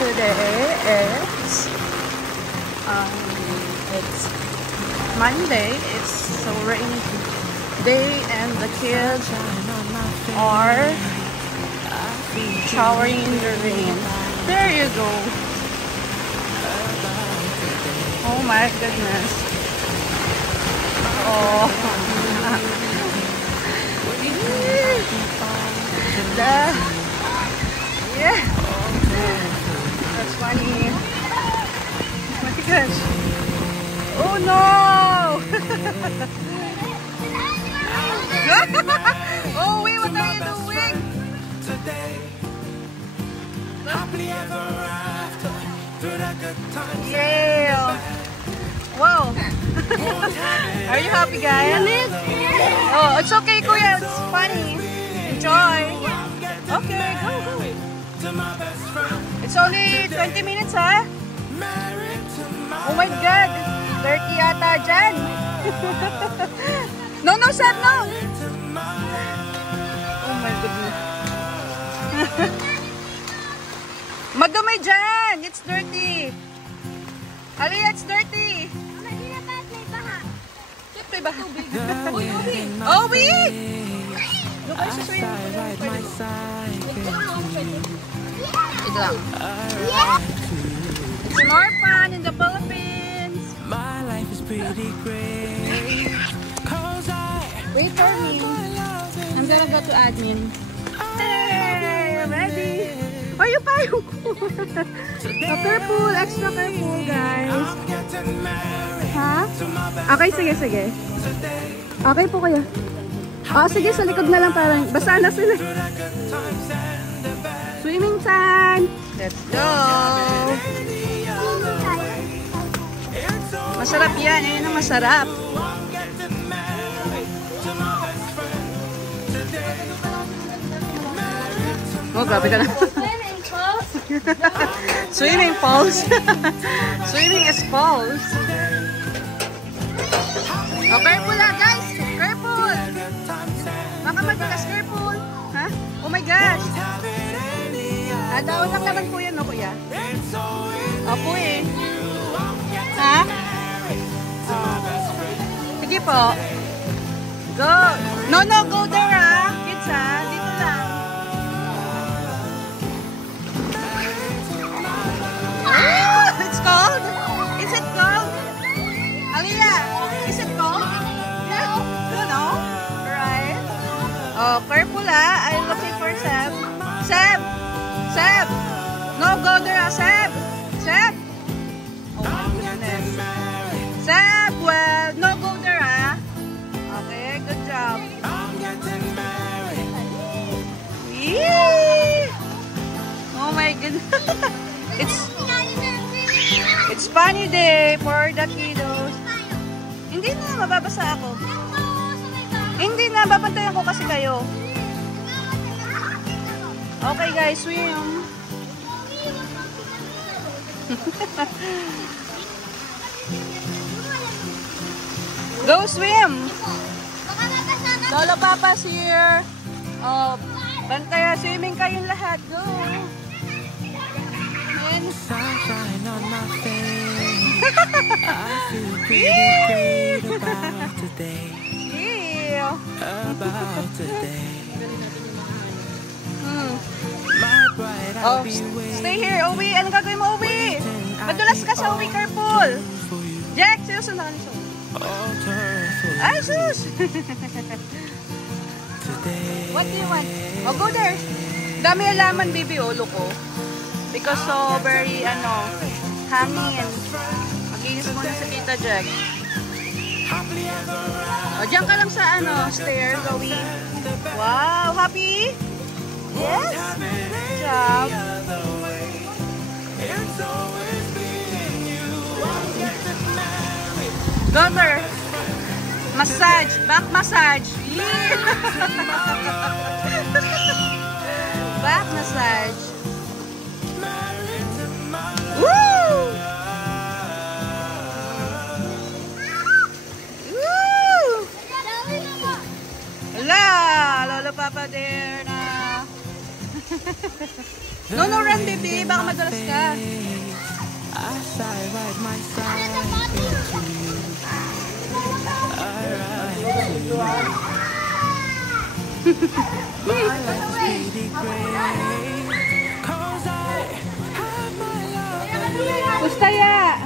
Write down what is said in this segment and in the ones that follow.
today it's Monday. It's so rainy day and the kids are showering in the rain. There you go. Oh my goodness. Oh. Yeah. That's funny. Oh my gosh. Oh no! Oh wait, what are you doing? Yeah! Wow! Are you happy, guys? Oh, it's okay, Kuya. It's funny. Enjoy. Okay, go. It's only 20 minutes, huh? Oh my God! Dirty yata dyan. No, Sam, no! Oh my goodness. Madumi dyan! It's dirty. Aliyah, it's dirty. May baha. Obi! Look, I just ito lang. It's more fun in the Philippines. My life is pretty great. Wait for me. I'm gonna go to admin. Hey, ready? Are you payong? Careful, extra careful, guys. Ha? Okay, sige. Okay po kayo. Sige, sa likod na lang parang basa na sila. Swimming time! Let's go! Masarap yan. Ayun ang masarap. Oh, grabe ka na. Swimming pools. Swimming is pools. Oh, careful lah, guys. Careful. Baka magbukas, careful. Ha? Oh my gosh. Down lang naman po yan, no, kuya? Opo eh. Ha? Sige po. Go. No, go there, ha? Kids, ha? Dito lang. It's cold? Is it cold? Aliyah, is it cold? No? Right. Oh, careful, ha? I'm looking for Seb. Seb! No, go there, Seb! Oh my goodness. Seb, well, no, go there, ha? Okay, good job. Yee! Oh my goodness. It's funny day for the kiddos. Hindi na, mababasa ako. Hindi na, babantayan ko kasi kayo. Okay guys, swim. Go swim. Lolo Papa's here. Oh, bantaya, swimming kayong lahat. Go. And sunshine on my face. I feel pretty great about today. Yeah. About today. Oh, stay here, Obi. Anong gagawin mo, Obi? Madulas ka sa Obi, careful. Jack, sinusundan siya. Ay, sus! What do you want? Oh, go there. Dami alaman, baby, oh, look, oh. Because so very, hangin. Maginis muna sa Tita Jack. Oh, diyan ka lang sa, stair, Obi. Wow, happy? Yes? Good job. Go there. Massage. Back massage. Yeah. Back massage. Woo! Woo! Wala! Lolo Papa there na. No, no, run, baby. Baka madulas ka. Ustaya!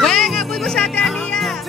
Weng, apoy mo sa ate Aliyah!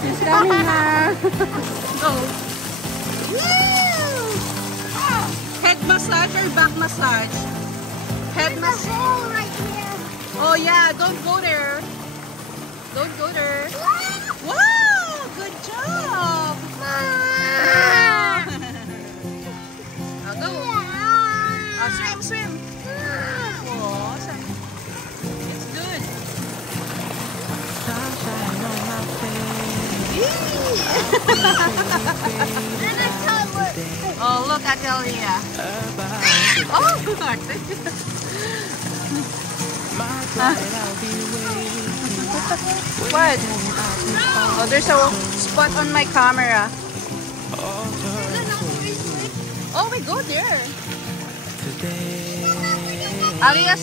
He's coming na. Go. Head massage or back massage? Head massage. Right here. Oh yeah, don't go there. Don't go there. Wow, good job. I'll go. Oh, swim, swim. Oh, it's good. Oh, look at Aliyah. Oh, what? Oh, there's a spot on my camera. Oh, we go there. Aliyah.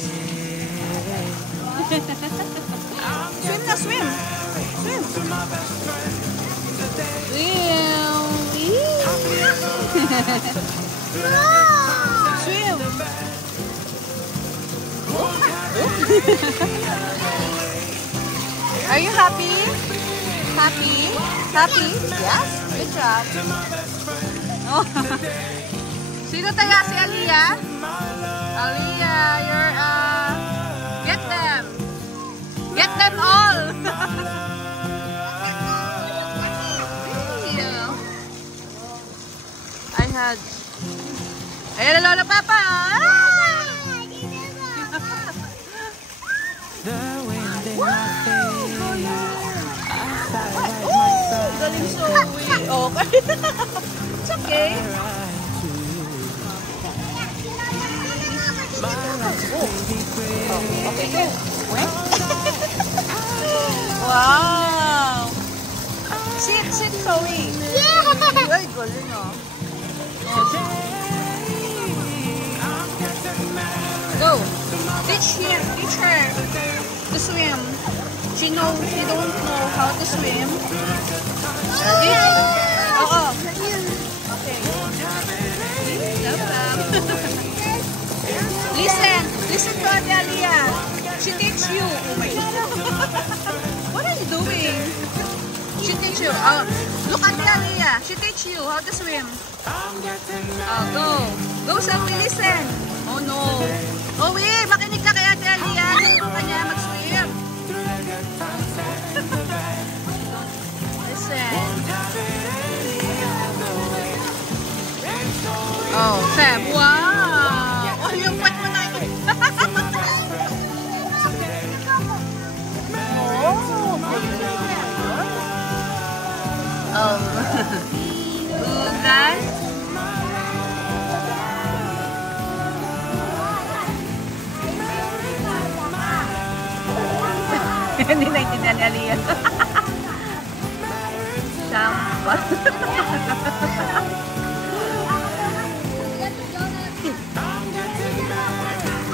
Swim na, swim. Swim. Swim. Are you happy? Happy? Happy? Yes? Good job. Oh. Sino taga si Aliyah? Aliyah, you're get them. Get them all. I had. Ayan na Lola Papa. Galing Zoe. Okay. It's okay. Okay, good. Wow. Sit, Zoe. Yeah. Ay, galing oh. Go. Teach her to swim. She don't know how to swim. Oo. Okay. Listen to Ate Aliyah. She teach you. Oh my God. What are you doing? She teach you. Look at Ate Aliyah. She teach you how to swim. Go. Go, Zoe, listen. Oh no. Oh wait, makinig ka kay Ate Aliyah. Naiwan ka niya mag-swim. Listen. Oh, Feb. Wow. Oh, yung wet mo na yun. Oh. Guys. Hindi naintindihan ni Aliyah. Shampoo.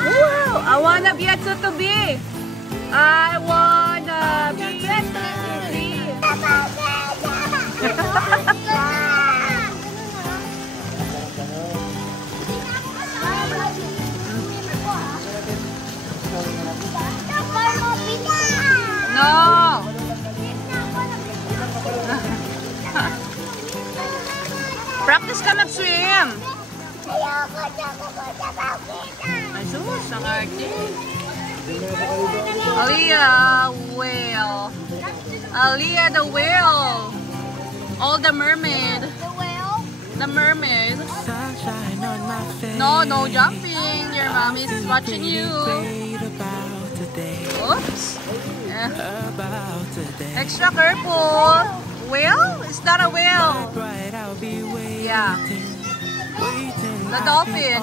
Wow! I wanna be a tutubi. I wanna be a tutubi. No! Practice ka mag-swim! Ay, sus, ang arte. Aliyah, whale. Aliyah, the whale. All the mermaid. The mermaid. No, no jumping. Your mom is watching you. Oops. Yeah. Extra careful. Whale? Is that a whale? Yeah. The dolphin.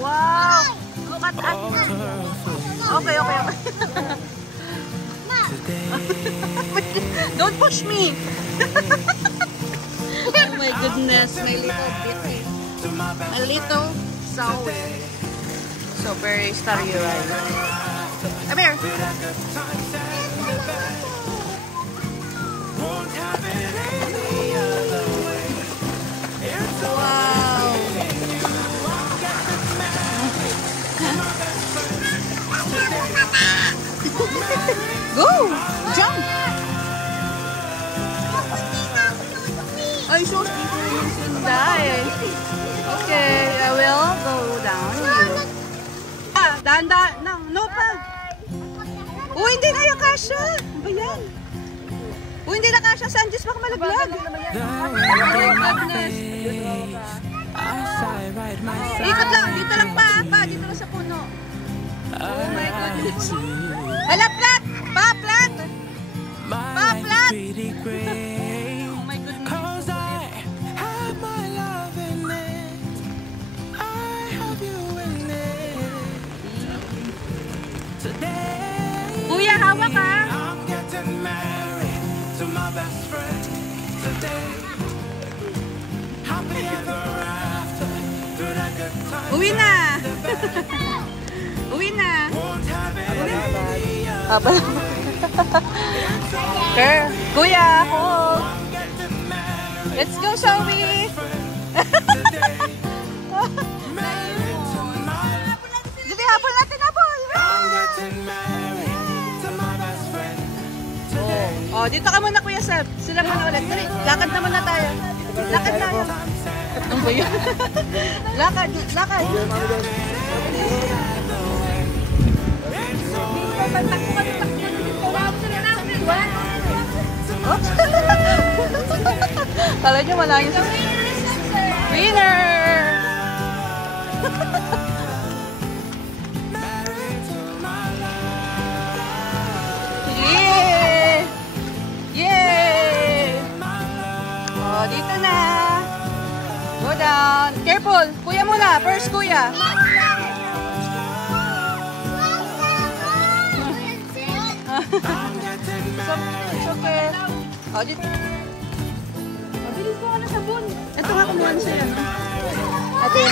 Wow. Look at that. Okay, okay, okay. Don't push me. Oh my goodness. My little bit. A little sour. So very starry right. Come here. Wow. Go! Jump! Ay, so die. Okay, I will go down. Dahan-dahan. No pa. Oh, hindi na yung kasha. Ba yan? Oh, hindi na kasha. Sanjis, baka malaglag. Oh my goodness. Ikot lang. Dito lang pa. Dito lang sa puno. Oh my goodness. Hala, plat! Pa, plat! Pa, plat! Oh my goodness. Kuya, hawak ka! Uwi na! Uwi na! Kuya, hold! Let's go, Zoe! Dito, hapon natin, hapon! Oh, dito ka muna, Kuya Seb. Sila muna ulit. Lakad naman na tayo. Lakad tayo. Ano ba yun? Lakad, lakad. Takbo ka, oops. Kala nyo malayo sa... Winner! Yeah! Yeah! Oh, dito na. Go down. Careful. Kuya muna. First, kuya. It's okay. Oh, dito. Oh, bilis ko ka na sabon. Ito nga, kumuha na sa'yo. Ate.